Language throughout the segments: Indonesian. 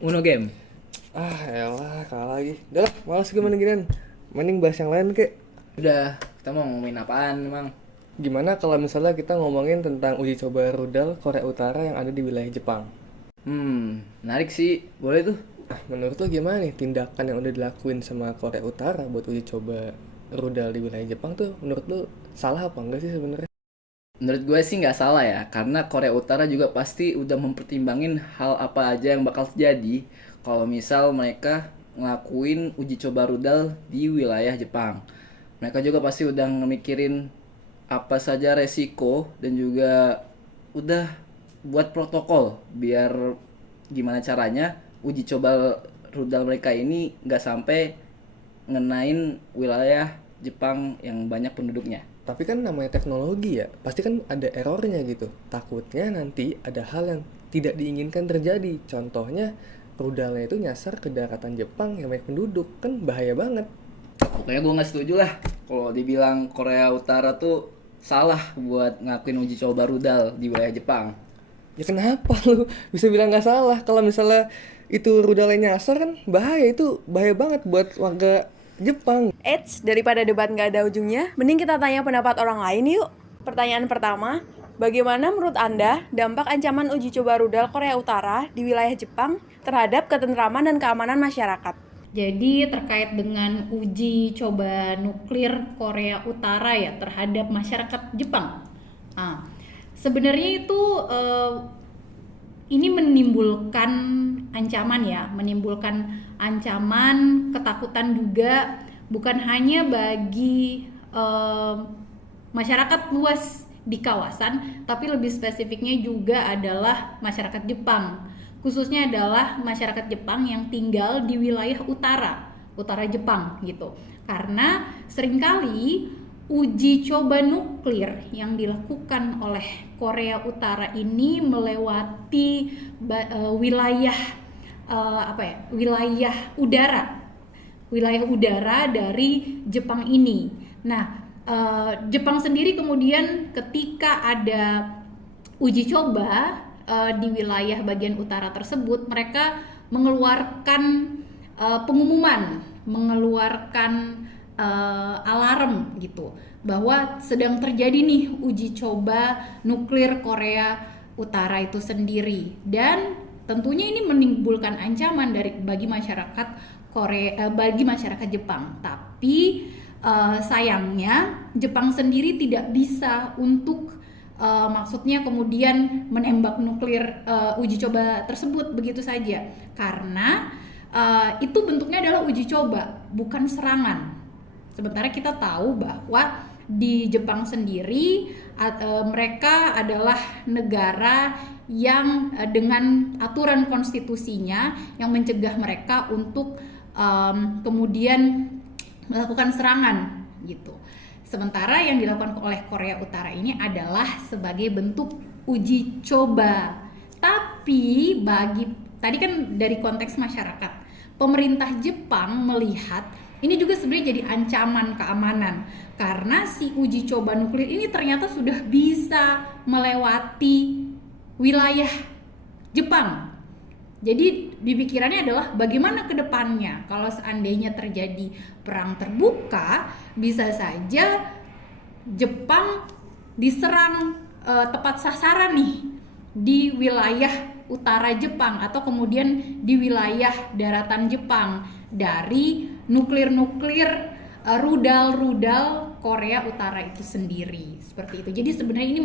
Uno game. Ah, elah, kalah lagi. Udah lah, males gue mendingan. Mending bahas yang lain kek. Udah, kita mau ngomongin apaan emang? Gimana kalau misalnya kita ngomongin tentang uji coba rudal Korea Utara yang ada di wilayah Jepang? Menarik sih. Boleh tuh. Nah, menurut lo gimana nih tindakan yang udah dilakuin sama Korea Utara buat uji coba rudal di wilayah Jepang tuh menurut lo salah apa enggak sih sebenarnya? Menurut gue sih nggak salah ya, karena Korea Utara juga pasti udah mempertimbangin hal apa aja yang bakal terjadi kalau misal mereka ngelakuin uji coba rudal di wilayah Jepang. Mereka juga pasti udah ngemikirin apa saja resiko dan juga udah buat protokol biar gimana caranya uji coba rudal mereka ini nggak sampai ngenain wilayah Jepang yang banyak penduduknya. Tapi kan namanya teknologi ya, pasti kan ada errornya gitu. Takutnya nanti ada hal yang tidak diinginkan terjadi. Contohnya rudalnya itu nyasar ke daratan Jepang yang banyak penduduk, kan bahaya banget. Pokoknya gue nggak setuju lah kalau dibilang Korea Utara tuh salah buat ngakuin uji coba rudal di wilayah Jepang. Ya kenapa lu bisa bilang nggak salah? Kalau misalnya itu rudalnya nyasar kan bahaya, itu bahaya banget buat warga Jepang. Eits, daripada debat nggak ada ujungnya, mending kita tanya pendapat orang lain yuk. Pertanyaan pertama, bagaimana menurut Anda dampak ancaman uji coba rudal Korea Utara di wilayah Jepang terhadap ketentraman dan keamanan masyarakat? Jadi terkait dengan uji coba nuklir Korea Utara ya terhadap masyarakat Jepang. Ah, sebenarnya itu ini menimbulkan ancaman ya, menimbulkan ancaman, ketakutan juga bukan hanya bagi masyarakat luas di kawasan, tapi lebih spesifiknya juga adalah masyarakat Jepang. Khususnya adalah masyarakat Jepang yang tinggal di wilayah utara Jepang gitu. Karena seringkali uji coba nuklir yang dilakukan oleh Korea Utara ini melewati wilayah wilayah udara dari Jepang ini. Nah, Jepang sendiri kemudian ketika ada uji coba di wilayah bagian utara tersebut, mereka mengeluarkan pengumuman, mengeluarkan alarm gitu bahwa sedang terjadi nih uji coba nuklir Korea Utara itu sendiri, dan tentunya ini menimbulkan ancaman bagi masyarakat bagi masyarakat Jepang. Tapi sayangnya Jepang sendiri tidak bisa untuk maksudnya kemudian menembak nuklir uji coba tersebut begitu saja, karena itu bentuknya adalah uji coba, bukan serangan. Sementara kita tahu bahwa di Jepang sendiri mereka adalah negara yang dengan aturan konstitusinya yang mencegah mereka untuk kemudian melakukan serangan gitu. Sementara yang dilakukan oleh Korea Utara ini adalah sebagai bentuk uji coba. Tapi tadi kan dari konteks masyarakat, pemerintah Jepang melihat ini juga sebenarnya jadi ancaman keamanan, karena si uji coba nuklir ini ternyata sudah bisa melewati wilayah Jepang. Jadi di pikirannya adalah bagaimana ke depannya kalau seandainya terjadi perang terbuka, bisa saja Jepang diserang tepat sasaran nih di wilayah utara Jepang atau kemudian di wilayah daratan Jepang dari nuklir rudal Korea Utara itu sendiri, seperti itu. Jadi sebenarnya ini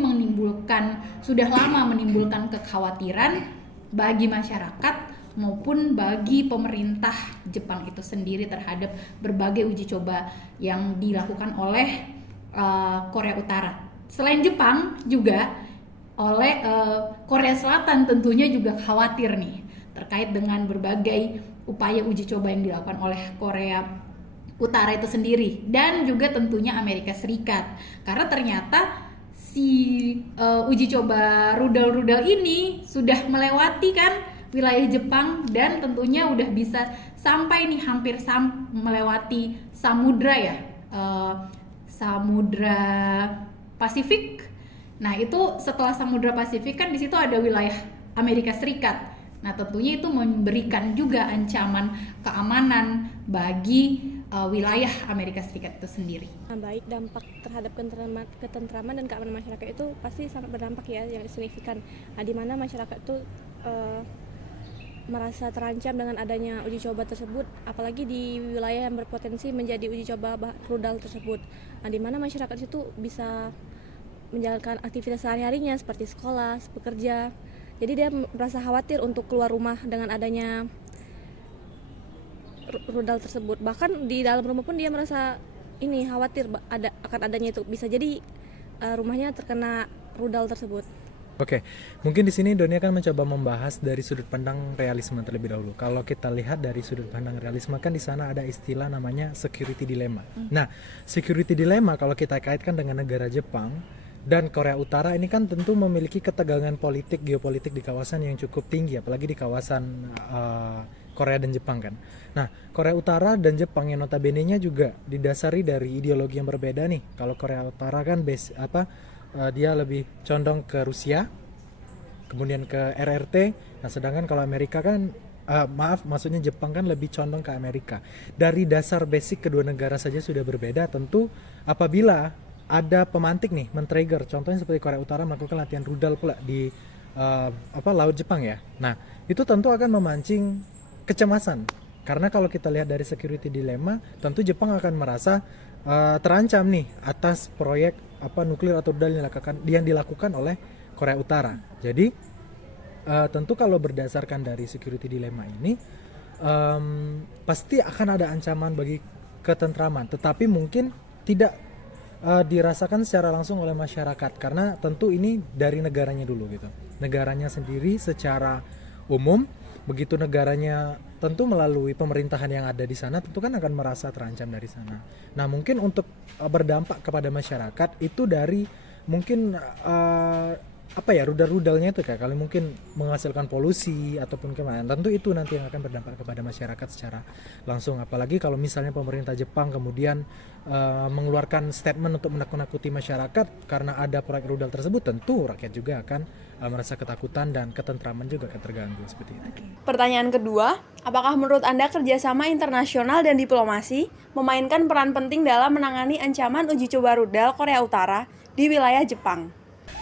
sudah lama menimbulkan kekhawatiran bagi masyarakat maupun bagi pemerintah Jepang itu sendiri terhadap berbagai uji coba yang dilakukan oleh Korea Utara. Selain Jepang juga oleh Korea Selatan tentunya juga khawatir nih terkait dengan berbagai upaya uji coba yang dilakukan oleh Korea Utara itu sendiri, dan juga tentunya Amerika Serikat, karena ternyata si uji coba rudal ini sudah melewati kan wilayah Jepang, dan tentunya udah bisa sampai nih hampir melewati samudra ya, Samudra Pasifik. Nah, itu setelah Samudra Pasifik kan di situ ada wilayah Amerika Serikat. Nah, tentunya itu memberikan juga ancaman keamanan bagi wilayah Amerika Serikat itu sendiri. Nah, baik dampak terhadap ketentraman dan keamanan masyarakat itu pasti sangat berdampak ya, yang signifikan. Nah, di mana masyarakat itu merasa terancam dengan adanya uji coba tersebut, apalagi di wilayah yang berpotensi menjadi uji coba rudal tersebut. Nah, di mana masyarakat itu bisa menjalankan aktivitas sehari-harinya seperti sekolah, bekerja. Jadi dia merasa khawatir untuk keluar rumah dengan adanya rudal tersebut. Bahkan di dalam rumah pun dia merasa khawatir akan adanya itu, bisa jadi rumahnya terkena rudal tersebut. Oke, mungkin di sini Doni akan mencoba membahas dari sudut pandang realisme terlebih dahulu. Kalau kita lihat dari sudut pandang realisme, kan di sana ada istilah namanya security dilemma. Nah, security dilemma kalau kita kaitkan dengan negara Jepang dan Korea Utara ini kan tentu memiliki ketegangan politik, geopolitik di kawasan yang cukup tinggi, apalagi di kawasan Korea dan Jepang kan. Nah, Korea Utara dan Jepang yang notabene-nya juga didasari dari ideologi yang berbeda nih. Kalau Korea Utara kan dia lebih condong ke Rusia, kemudian ke RRT. Nah, sedangkan kalau Amerika kan maksudnya Jepang kan lebih condong ke Amerika. Dari dasar basic kedua negara saja sudah berbeda. Tentu apabila ada pemantik nih men-trigger, contohnya seperti Korea Utara melakukan latihan rudal pula di laut Jepang ya. Nah, itu tentu akan memancing kecemasan. Karena kalau kita lihat dari security dilemma, tentu Jepang akan merasa terancam nih atas proyek nuklir atau rudal yang dilakukan oleh Korea Utara. Jadi tentu kalau berdasarkan dari security dilemma ini pasti akan ada ancaman bagi ketentraman, tetapi mungkin tidak dirasakan secara langsung oleh masyarakat karena tentu ini dari negaranya dulu gitu. Negaranya sendiri secara umum, begitu negaranya tentu melalui pemerintahan yang ada di sana tentu kan akan merasa terancam dari sana. Nah, mungkin untuk berdampak kepada masyarakat itu dari mungkin rudal-rudalnya itu kayak kali mungkin menghasilkan polusi ataupun kemana. Tentu itu nanti yang akan berdampak kepada masyarakat secara langsung. Apalagi kalau misalnya pemerintah Jepang kemudian mengeluarkan statement untuk menakut-nakuti masyarakat karena ada proyek rudal tersebut, tentu rakyat juga akan merasa ketakutan dan ketentraman juga akan terganggu seperti itu. Pertanyaan kedua, apakah menurut Anda kerjasama internasional dan diplomasi memainkan peran penting dalam menangani ancaman uji coba rudal Korea Utara di wilayah Jepang?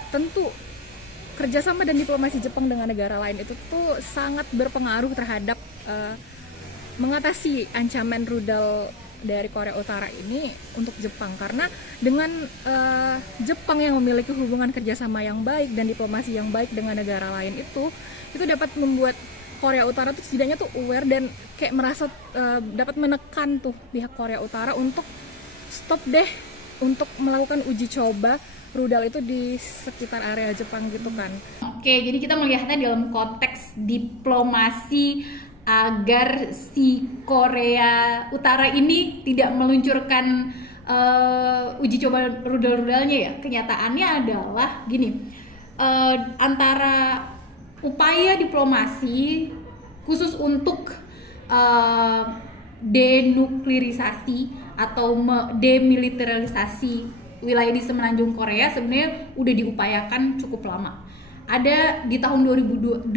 Tentu kerjasama dan diplomasi Jepang dengan negara lain itu tuh sangat berpengaruh terhadap mengatasi ancaman rudal dari Korea Utara ini untuk Jepang, karena dengan Jepang yang memiliki hubungan kerjasama yang baik dan diplomasi yang baik dengan negara lain itu dapat membuat Korea Utara tuh setidaknya tuh aware dan kayak merasa dapat menekan tuh pihak Korea Utara untuk stop deh untuk melakukan uji coba rudal itu di sekitar area Jepang gitu kan. Oke, jadi kita melihatnya dalam konteks diplomasi agar si Korea Utara ini tidak meluncurkan uji coba rudal-rudalnya ya. Kenyataannya adalah gini, antara upaya diplomasi khusus untuk denuklirisasi atau demilitarisasi wilayah di semenanjung Korea sebenarnya udah diupayakan cukup lama. Ada di tahun 2003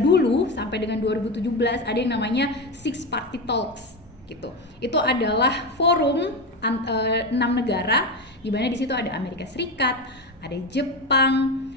dulu sampai dengan 2017 ada yang namanya Six Party Talks gitu. Itu adalah forum 6 negara di mana di situ ada Amerika Serikat, ada Jepang,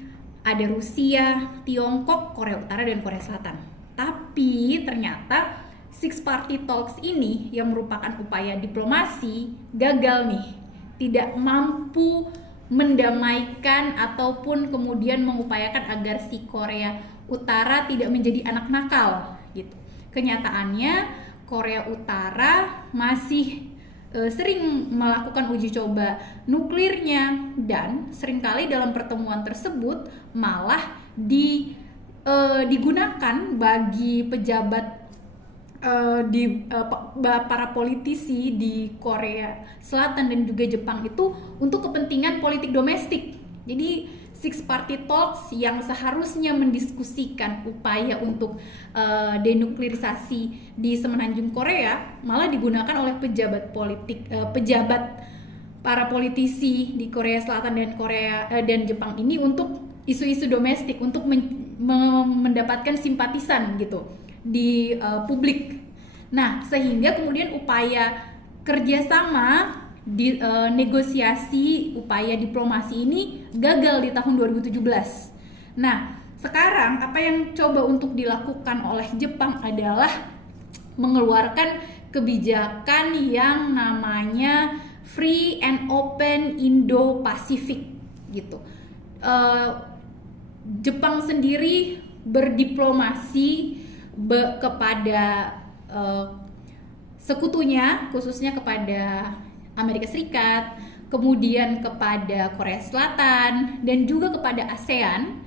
ada Rusia, Tiongkok, Korea Utara dan Korea Selatan. Tapi ternyata Six Party Talks ini yang merupakan upaya diplomasi gagal nih. Tidak mampu mendamaikan ataupun kemudian mengupayakan agar si Korea Utara tidak menjadi anak nakal gitu. Kenyataannya Korea Utara masih sering melakukan uji coba nuklirnya dan seringkali dalam pertemuan tersebut malah digunakan bagi pejabat para politisi di Korea Selatan dan juga Jepang itu untuk kepentingan politik domestik. Jadi Six Party Talks yang seharusnya mendiskusikan upaya untuk denuklirisasi di semenanjung Korea malah digunakan oleh pejabat para politisi di Korea Selatan dan Jepang ini untuk isu-isu domestik untuk mendapatkan simpatisan gitu di publik. Nah, sehingga kemudian upaya kerjasama di negosiasi, upaya diplomasi ini gagal di tahun 2017. Nah, sekarang apa yang coba untuk dilakukan oleh Jepang adalah mengeluarkan kebijakan yang namanya Free and Open Indo-Pacific gitu. Jepang sendiri berdiplomasi kepada sekutunya, khususnya kepada Amerika Serikat, kemudian kepada Korea Selatan, dan juga kepada ASEAN,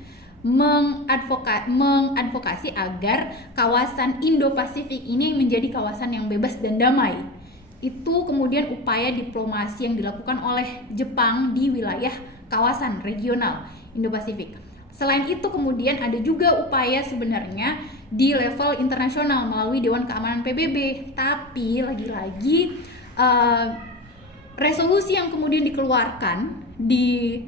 mengadvokasi agar kawasan Indo-Pasifik ini menjadi kawasan yang bebas dan damai. Itu kemudian upaya diplomasi yang dilakukan oleh Jepang di wilayah kawasan regional Indo-Pasifik. Selain itu kemudian ada juga upaya sebenarnya di level internasional melalui Dewan Keamanan PBB, tapi lagi-lagi resolusi yang kemudian dikeluarkan di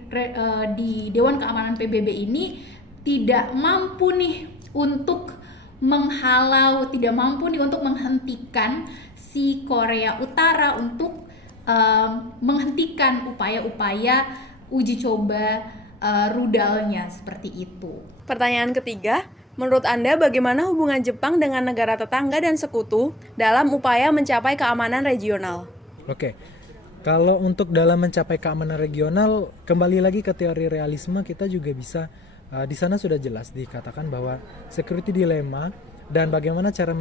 Dewan Keamanan PBB ini tidak mampu nih untuk menghalau, tidak mampu nih untuk menghentikan si Korea Utara untuk menghentikan upaya-upaya uji coba rudalnya seperti itu. Pertanyaan ketiga, menurut Anda bagaimana hubungan Jepang dengan negara tetangga dan sekutu dalam upaya mencapai keamanan regional? Oke. Kalau untuk dalam mencapai keamanan regional, kembali lagi ke teori realisme, kita juga bisa di sana sudah jelas dikatakan bahwa security dilemma dan bagaimana cara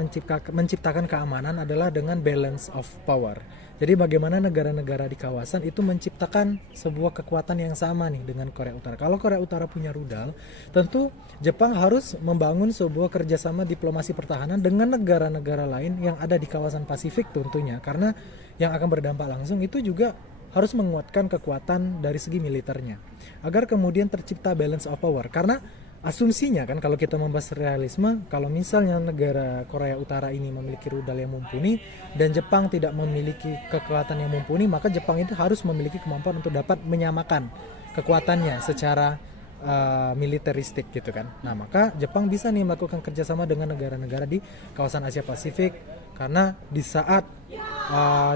menciptakan keamanan adalah dengan balance of power. Jadi bagaimana negara-negara di kawasan itu menciptakan sebuah kekuatan yang sama nih dengan Korea Utara. Kalau Korea Utara punya rudal, tentu Jepang harus membangun sebuah kerjasama diplomasi pertahanan dengan negara-negara lain yang ada di kawasan Pasifik tentunya. Karena yang akan berdampak langsung itu juga harus menguatkan kekuatan dari segi militernya. Agar kemudian tercipta balance of power. Karena asumsinya kan kalau kita membahas realisme, kalau misalnya negara Korea Utara ini memiliki rudal yang mumpuni dan Jepang tidak memiliki kekuatan yang mumpuni, maka Jepang itu harus memiliki kemampuan untuk dapat menyamakan kekuatannya secara militeristik gitu kan. Nah, maka Jepang bisa nih melakukan kerjasama dengan negara-negara di kawasan Asia Pasifik, karena di saat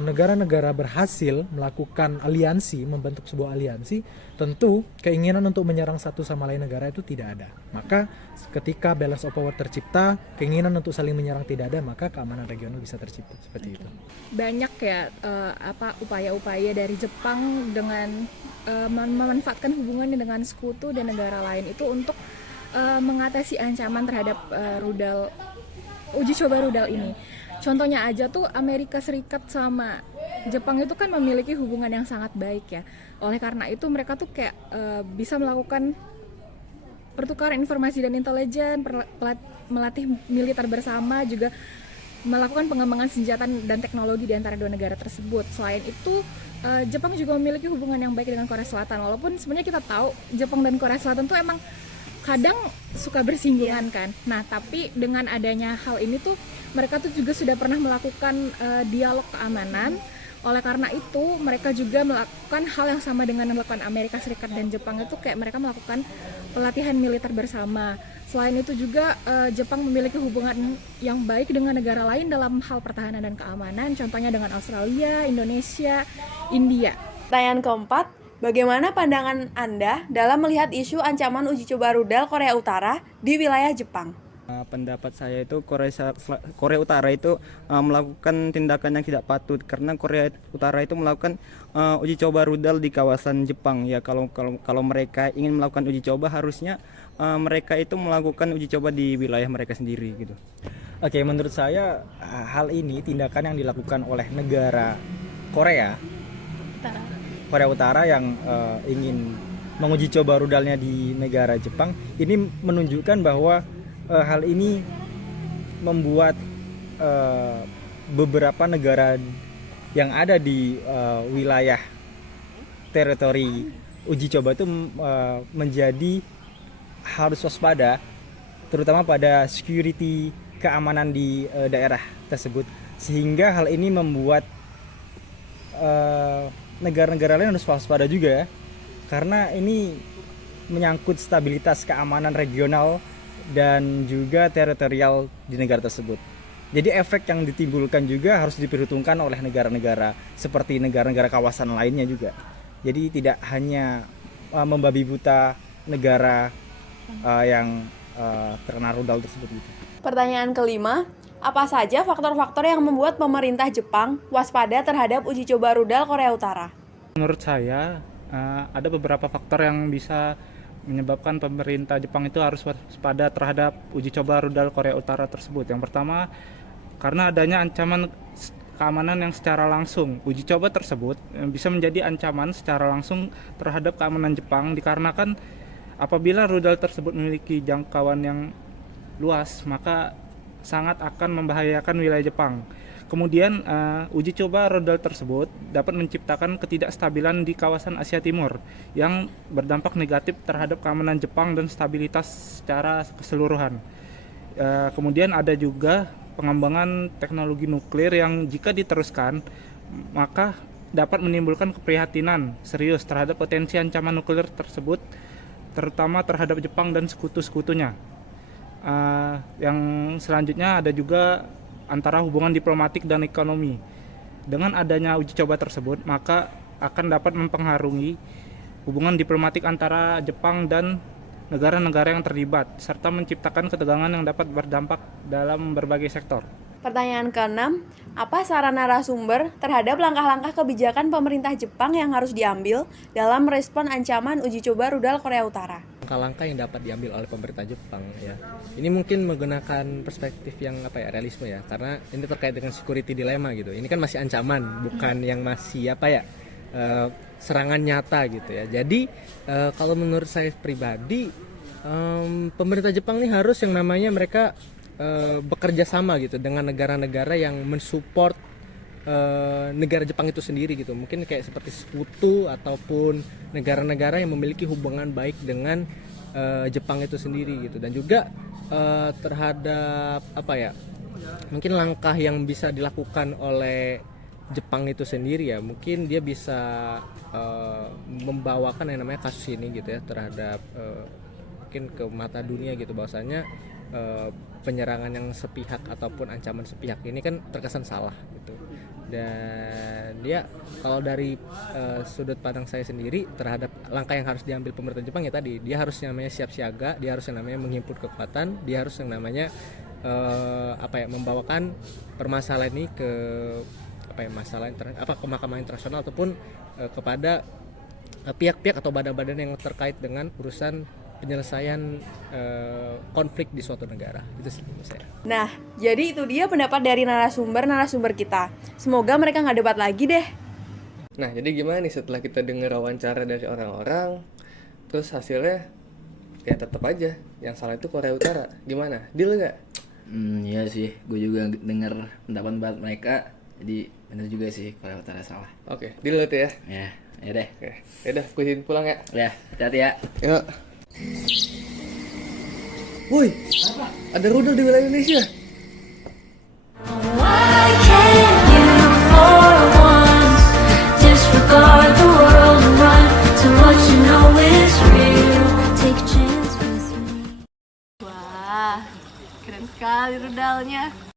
negara-negara berhasil melakukan aliansi, membentuk sebuah aliansi, tentu keinginan untuk menyerang satu sama lain negara itu tidak ada. Maka ketika balance of power tercipta, keinginan untuk saling menyerang tidak ada, maka keamanan regional bisa tercipta seperti itu. Banyak ya upaya-upaya dari Jepang dengan memanfaatkan hubungannya dengan sekutu dan negara lain itu untuk mengatasi ancaman terhadap uji coba rudal ini. Contohnya aja tuh Amerika Serikat sama Jepang itu kan memiliki hubungan yang sangat baik ya. Oleh karena itu mereka tuh kayak bisa melakukan pertukaran informasi dan intelijen, melatih militer bersama, juga melakukan pengembangan senjata dan teknologi di antara dua negara tersebut. Selain itu Jepang juga memiliki hubungan yang baik dengan Korea Selatan. Walaupun sebenarnya kita tahu Jepang dan Korea Selatan tuh emang kadang suka bersinggungan kan. Nah, tapi dengan adanya hal ini tuh mereka tuh juga sudah pernah melakukan dialog keamanan. Oleh karena itu mereka juga melakukan hal yang sama dengan yang dilakukan Amerika Serikat dan Jepang, itu kayak mereka melakukan pelatihan militer bersama. Selain itu juga Jepang memiliki hubungan yang baik dengan negara lain dalam hal pertahanan dan keamanan, contohnya dengan Australia, Indonesia, India. Pertanyaan keempat, bagaimana pandangan Anda dalam melihat isu ancaman uji coba rudal Korea Utara di wilayah Jepang? Pendapat saya itu Korea Utara itu melakukan tindakan yang tidak patut, karena Korea Utara itu melakukan uji coba rudal di kawasan Jepang. Ya kalau mereka ingin melakukan uji coba, harusnya mereka itu melakukan uji coba di wilayah mereka sendiri gitu. Oke, menurut saya hal ini tindakan yang dilakukan oleh negara Korea Utara yang ingin menguji coba rudalnya di negara Jepang ini menunjukkan bahwa hal ini membuat beberapa negara yang ada di wilayah teritori uji coba itu menjadi harus waspada, terutama pada security keamanan di daerah tersebut, sehingga hal ini membuat negara-negara lain harus waspada juga, karena ini menyangkut stabilitas keamanan regional dan juga teritorial di negara tersebut. Jadi efek yang ditimbulkan juga harus diperhitungkan oleh negara-negara seperti negara-negara kawasan lainnya juga. Jadi tidak hanya membabi buta negara yang terkena rudal tersebut gitu. Pertanyaan kelima, apa saja faktor-faktor yang membuat pemerintah Jepang waspada terhadap uji coba rudal Korea Utara? Menurut saya ada beberapa faktor yang bisa menyebabkan pemerintah Jepang itu harus waspada terhadap uji coba rudal Korea Utara tersebut. Yang pertama, karena adanya ancaman keamanan yang secara langsung. Uji coba tersebut bisa menjadi ancaman secara langsung terhadap keamanan Jepang dikarenakan apabila rudal tersebut memiliki jangkauan yang luas, maka sangat akan membahayakan wilayah Jepang. Kemudian uji coba rudal tersebut dapat menciptakan ketidakstabilan di kawasan Asia Timur yang berdampak negatif terhadap keamanan Jepang dan stabilitas secara keseluruhan. Kemudian ada juga pengembangan teknologi nuklir yang jika diteruskan maka dapat menimbulkan keprihatinan serius terhadap potensi ancaman nuklir tersebut, terutama terhadap Jepang dan sekutu-sekutunya. Yang selanjutnya ada juga antara hubungan diplomatik dan ekonomi. Dengan adanya uji coba tersebut, maka akan dapat mempengaruhi hubungan diplomatik antara Jepang dan negara-negara yang terlibat, serta menciptakan ketegangan yang dapat berdampak dalam berbagai sektor. Pertanyaan keenam, apa saran narasumber terhadap langkah-langkah kebijakan pemerintah Jepang yang harus diambil dalam merespon ancaman uji coba rudal Korea Utara? Langkah-langkah yang dapat diambil oleh pemerintah Jepang ya. Ini mungkin menggunakan perspektif yang realisme ya, karena ini terkait dengan security dilemma gitu. Ini kan masih ancaman, bukan yang masih serangan nyata gitu ya. Jadi kalau menurut saya pribadi, pemerintah Jepang ini harus yang namanya mereka bekerja sama gitu dengan negara-negara yang mensupport negara Jepang itu sendiri gitu. Mungkin kayak seperti sekutu ataupun negara-negara yang memiliki hubungan baik dengan Jepang itu sendiri gitu. Dan juga terhadap mungkin langkah yang bisa dilakukan oleh Jepang itu sendiri ya, mungkin dia bisa membawakan yang namanya kasus ini gitu ya terhadap mungkin ke mata dunia gitu, bahwasanya penyerangan yang sepihak ataupun ancaman sepihak ini kan terkesan salah gitu. Dan dia kalau dari sudut pandang saya sendiri terhadap langkah yang harus diambil pemerintah Jepang ya tadi, dia harus yang namanya siap siaga, dia harus yang namanya menghimpun kekuatan, dia harus yang namanya membawakan permasalahan ini ke ke Mahkamah Internasional ataupun kepada pihak-pihak atau badan-badan yang terkait dengan urusan penyelesaian konflik di suatu negara. Itu sih menurut saya. Nah, jadi itu dia pendapat dari narasumber kita. Semoga mereka nggak debat lagi deh. Nah, jadi gimana nih setelah kita dengar wawancara dari orang-orang, terus hasilnya ya tetap aja yang salah itu Korea Utara. Gimana? Deal nggak? Iya sih, gue juga denger pendapat mereka. Jadi bener juga sih Korea Utara salah. Oke, deal itu ya. Ya deh. Oke, yaudah, gue izin pulang ya. Ya, hati-hati ya. Yuk. Woi, ada rudal di wilayah Indonesia. Why can't you for once disregard the world and run to what you know is real? Take a chance with me. Wah, keren sekali rudalnya.